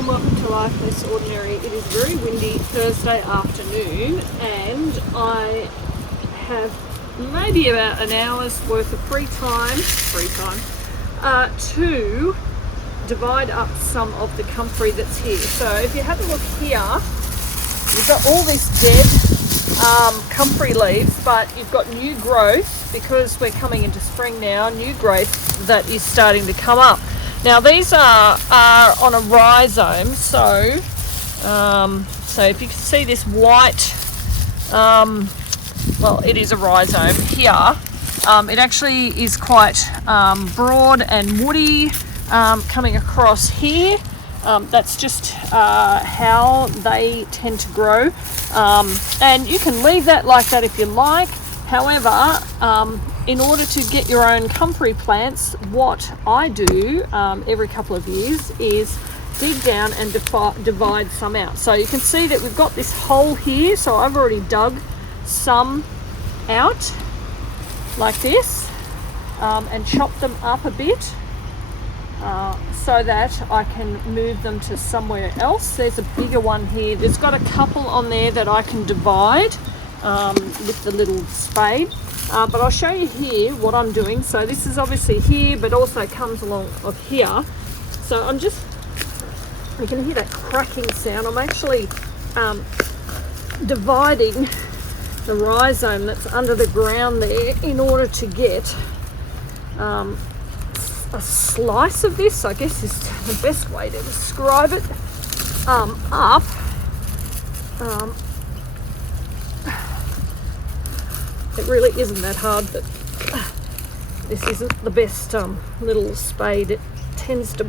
and welcome to Life Less Ordinary. It is very windy Thursday afternoon and I have maybe about an hour's worth of free time to divide up some of the comfrey that's here. So if you have a look here, you've got all this dead comfrey leaves, but you've got new growth because we're coming into spring now, new growth that is starting to come up. Now these are on a rhizome, so if you can see this white, well, it is a rhizome here. It actually is quite broad and woody coming across here. That's just how they tend to grow, and you can leave that like that if you like. However, in order to get your own comfrey plants, what I do every couple of years is dig down and divide some out. So you can see that we've got this hole here, so I've already dug some out like this and chopped them up a bit so that I can move them to somewhere else. There's a bigger one here. There's got a couple on there that I can divide with the little spade, but I'll show you here what I'm doing. So this is obviously here, but also comes along of here. So I'm just, you can hear that cracking sound. I'm actually dividing the rhizome that's under the ground there in order to get a slice of this, I guess is the best way to describe it, up. It really isn't that hard, but this isn't the best little spade. It tends to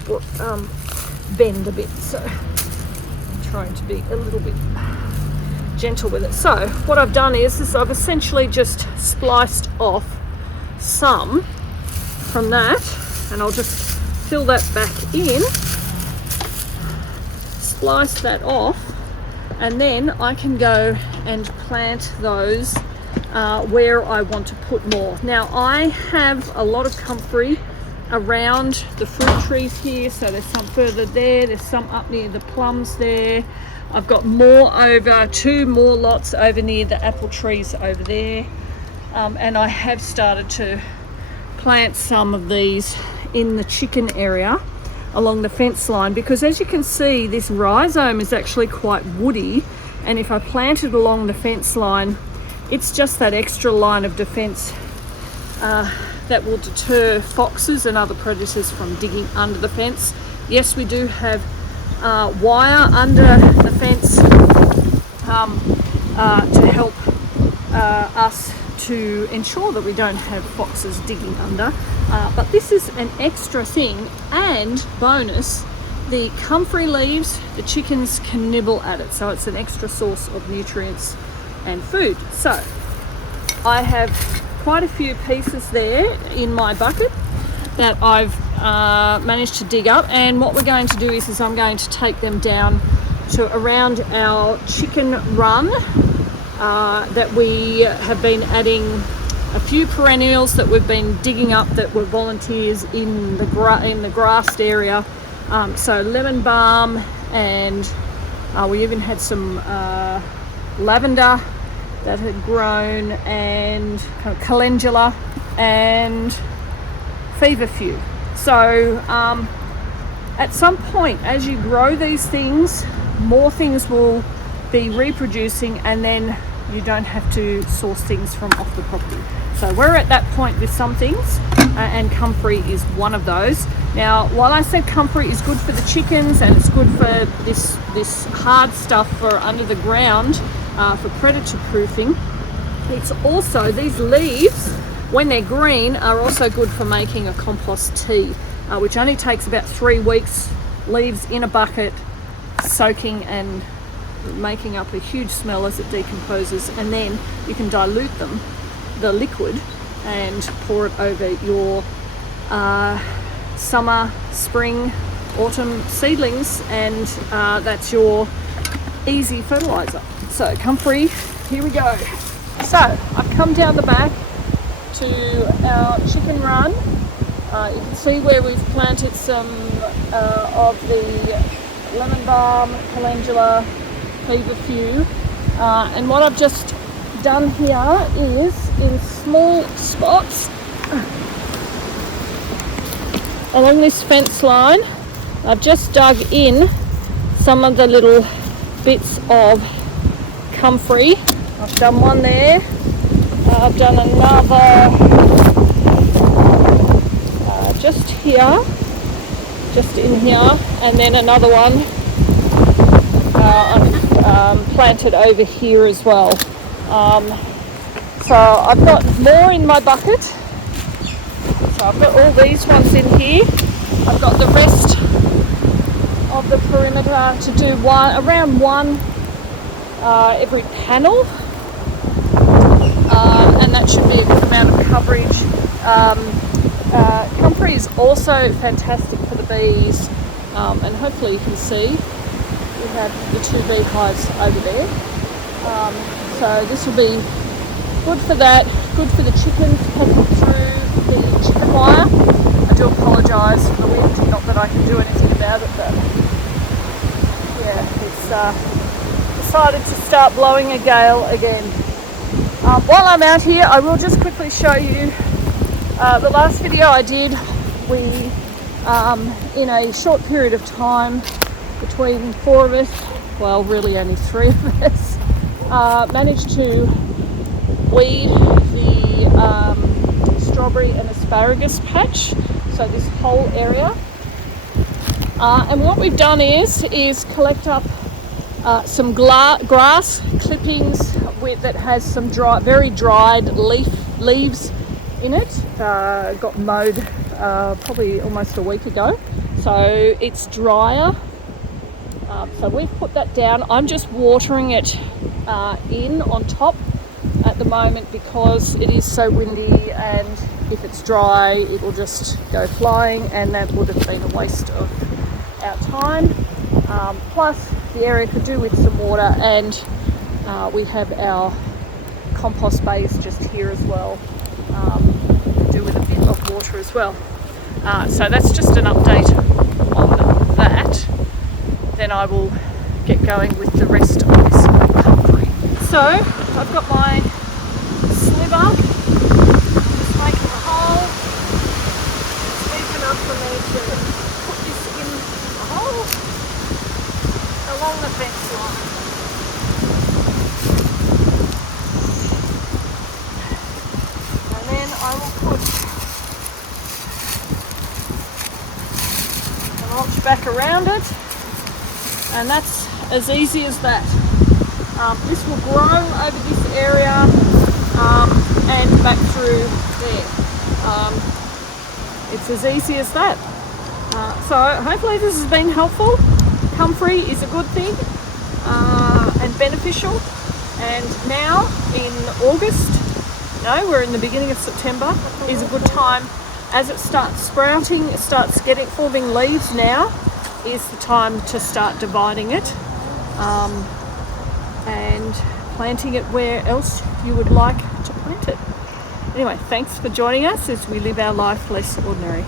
bend a bit, so I'm trying to be a little bit gentle with it. So what I've done is I've essentially just spliced off some from that, and I'll just fill that back in, splice that off, and then I can go and plant those where I want to put more. Now I have a lot of comfrey around the fruit trees here, so there's some further there, there's some up near the plums there. I've got more over, 2 more lots over near the apple trees over there, and I have started to plant some of these in the chicken area along the fence line, because as you can see, this rhizome is actually quite woody, and if I plant it along the fence line, it's just that extra line of defense that will deter foxes and other predators from digging under the fence. Yes, we do have wire under the fence to help us to ensure that we don't have foxes digging under, but this is an extra thing, and bonus, the comfrey leaves, the chickens can nibble at it, so it's an extra source of nutrients and food. So I have quite a few pieces there in my bucket that I've managed to dig up, and what we're going to do is I'm going to take them down to around our chicken run that we have been adding a few perennials that we've been digging up that were volunteers in the grassed area. So lemon balm, and we even had some lavender that had grown, and kind of calendula and feverfew. So at some point, as you grow these things, more things will be reproducing, and then you don't have to source things from off the property. So we're at that point with some things, and comfrey is one of those. Now, while I said comfrey is good for the chickens and it's good for this hard stuff for under the ground, for predator proofing, it's also, these leaves, when they're green, are also good for making a compost tea, which only takes about 3 weeks. Leaves in a bucket, soaking and making up a huge smell as it decomposes, and then you can dilute them, the liquid, and pour it over your summer, spring, autumn seedlings, and that's your easy fertilizer. So comfrey, here we go. So I've come down the back to our chicken run. You can see where we've planted some of the lemon balm, calendula, feverfew. And what I've just done here is in small spots along this fence line, I've just dug in some of the little bits of comfrey. I've done one there. I've done another just here, just in here, and then another one I've planted over here as well. So I've got more in my bucket. So I've got all these ones in here. I've got the rest of the perimeter to do around one every panel, and that should be a good amount of coverage. Comfrey is also fantastic for the bees, and hopefully you can see we have the 2 beehives over there. So this will be good for that, good for the chickens passing through the chicken wire. I do apologise for the wind, not that I can do anything about it, but yeah, it's decided to start blowing a gale again. While I'm out here, I will just quickly show you the last video I did. We, in a short period of time, between 4 of us, well really only 3 of us, managed to weed the strawberry and asparagus patch, so this whole area. And what we've done is collect up some grass clippings that has some very dried leaves in it. Got mowed probably almost a week ago, so it's drier. So we've put that down. I'm just watering it in on top at the moment because it is so windy, and if it's dry it will just go flying, and that would have been a waste of our time. Plus the area could do with some water, and we have our compost base just here as well, could do with a bit of water as well. So that's just an update on that. Then I will get going with the rest of this comfrey. So I've got my sliver, just making a hole. It's deep enough for me to put this in the hole along the fence line. And then I will put the mulch back around it, and that's as easy as that. This will grow over this area and back through there. It's as easy as that. So hopefully this has been helpful. Comfrey is a good thing and beneficial. And now in August, no, we're in the beginning of September, is a good time as it starts sprouting, it starts forming leaves now, is the time to start dividing it and planting it where else you would like to plant it. Anyway, thanks for joining us as we live our life less ordinary.